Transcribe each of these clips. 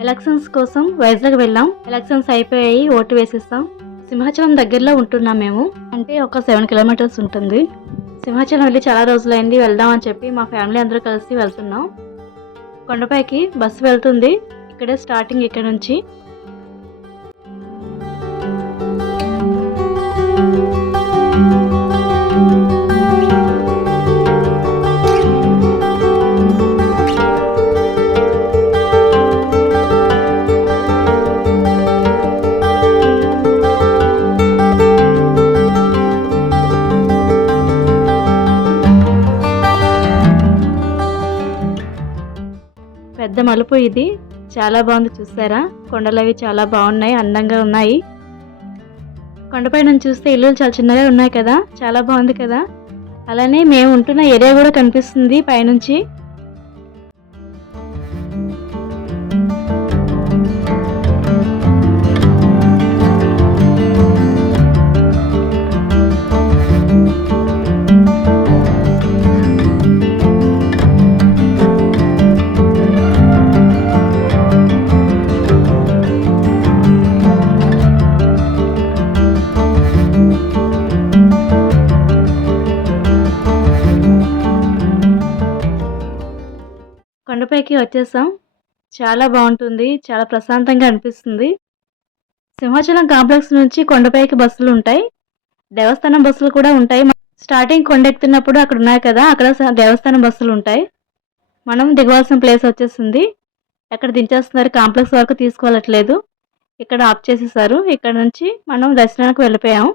Elections కోసం వైజాగ్ వెళ్ళాం. Elections అయిపోయాయి ఓటు వేసేస్తాం. సింహాచలం దగ్గరలో ఉంటున్నాం మేము. అంటే ఒక సెవెన్ కిలోమీటర్స్ ఉంటుంది. సింహాచలం వెళ్ళి చాలా రోజులైంది వెళ్దాం అని చెప్పి మా ఫ్యామిలీ అందరూ కలిసి వెళ్తున్నాం. కొండపైకి బస్సు వెళ్తుంది. ఇక్కడే స్టార్టింగ్ ఇక్కడ నుంచి. పెద్ద మలుపు ఇది. చాలా బాగుంది చూసారా? కొండలు అవి చాలా బాగున్నాయి అందంగా ఉన్నాయి. కొండపై నుంచి చూస్తే ఇల్లులు చాలా చిన్నగా ఉన్నాయి కదా? చాలా బాగుంది కదా? అలానే మేము ఉంటున్న ఏరియా కూడా కనిపిస్తుంది పైనుంచి. కొండపైకి వచ్చేసాం. చాలా బాగుంటుంది. చాలా ప్రశాంతంగా అనిపిస్తుంది. సింహాచలం కాంప్లెక్స్ నుంచి కొండపైకి బస్సులు ఉంటాయి. దేవస్థానం బస్సులు కూడా ఉంటాయి. స్టార్టింగ్ కొండ ఎక్కుతున్నప్పుడు అక్కడ ఉన్నాయి కదా అక్కడ దేవస్థానం బస్సులు ఉంటాయి. మనం దిగవలసిన ప్లేస్ వచ్చేసింది. ఎక్కడ దించేస్తున్నారు కాంప్లెక్స్ వరకు తీసుకోవట్లేదు ఇక్కడ ఆఫ్ చేసేసారు. ఇక్కడ నుంచి మనం దర్శనానికి వెళ్ళిపోయాం.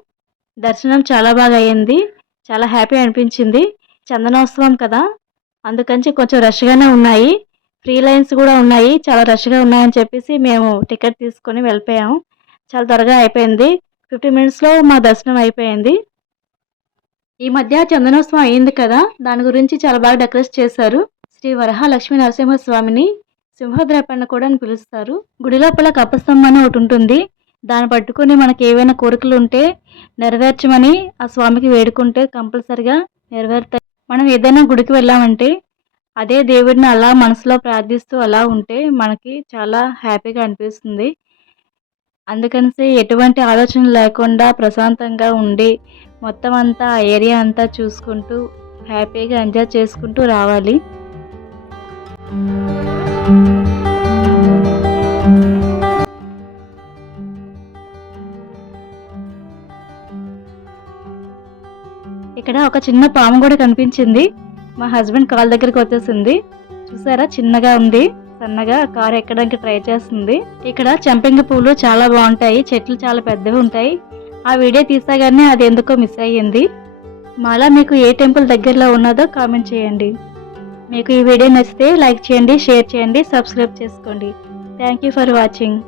దర్శనం చాలా బాగా అయ్యింది చాలా హ్యాపీ అనిపించింది. చందనోత్సవం కదా. అందుకని కొంచెం రష్గానే ఉన్నాయి. ఫ్రీ లైన్స్ కూడా ఉన్నాయి. చాలా రష్గా ఉన్నాయని చెప్పేసి మేము టికెట్ తీసుకొని వెళ్ళిపోయాము. చాలా త్వరగా అయిపోయింది. ఫిఫ్టీ మినిట్స్లో మా దర్శనం అయిపోయింది. ఈ మధ్య చందనోత్సవం అయింది కదా. దాని గురించి చాలా బాగా డెకరేట్ చేశారు. శ్రీ వరహ లక్ష్మీ నరసింహస్వామిని సింహద్రపన్న కూడా అని పిలుస్తారు. గుడి లోపల కప్పస్తంభం అని ఒకటి ఉంటుంది. దాన్ని పట్టుకొని మనకి ఏవైనా కోరికలు ఉంటే నెరవేర్చమని ఆ స్వామికి వేడుకుంటే కంపల్సరిగా నెరవేరుతాయి. మనం ఏదైనా గుడికి వెళ్ళామంటే అదే దేవుడిని అలా మనసులో ప్రార్థిస్తూ అలా ఉంటే మనకి చాలా హ్యాపీగా అనిపిస్తుంది. అందుకనిసే ఎటువంటి ఆలోచన లేకుండా ప్రశాంతంగా ఉండి మొత్తం అంతా ఆ ఏరియా అంతా చూసుకుంటూ హ్యాపీగా ఎంజాయ్ చేసుకుంటూ రావాలి. ఇక్కడ ఒక చిన్న పాము కూడా కనిపించింది. మా హస్బెండ్ కాల్ దగ్గరికి వచ్చేసింది. చూసారా? చిన్నగా ఉంది. సన్నగా కారు ఎక్కడానికి ట్రై చేస్తుంది. ఇక్కడ చెంపెంగి పూలు చాలా బాగుంటాయి. చెట్లు చాలా పెద్దవి ఉంటాయి. ఆ వీడియో తీసాగానే అది ఎందుకో మిస్ అయ్యింది. మాలా మీకు ఏ టెంపుల్ దగ్గరలో ఉన్నదో కామెంట్ చేయండి. మీకు ఈ వీడియో నచ్చితే లైక్ చేయండి షేర్ చేయండి సబ్స్క్రైబ్ చేసుకోండి. Thank you for watching.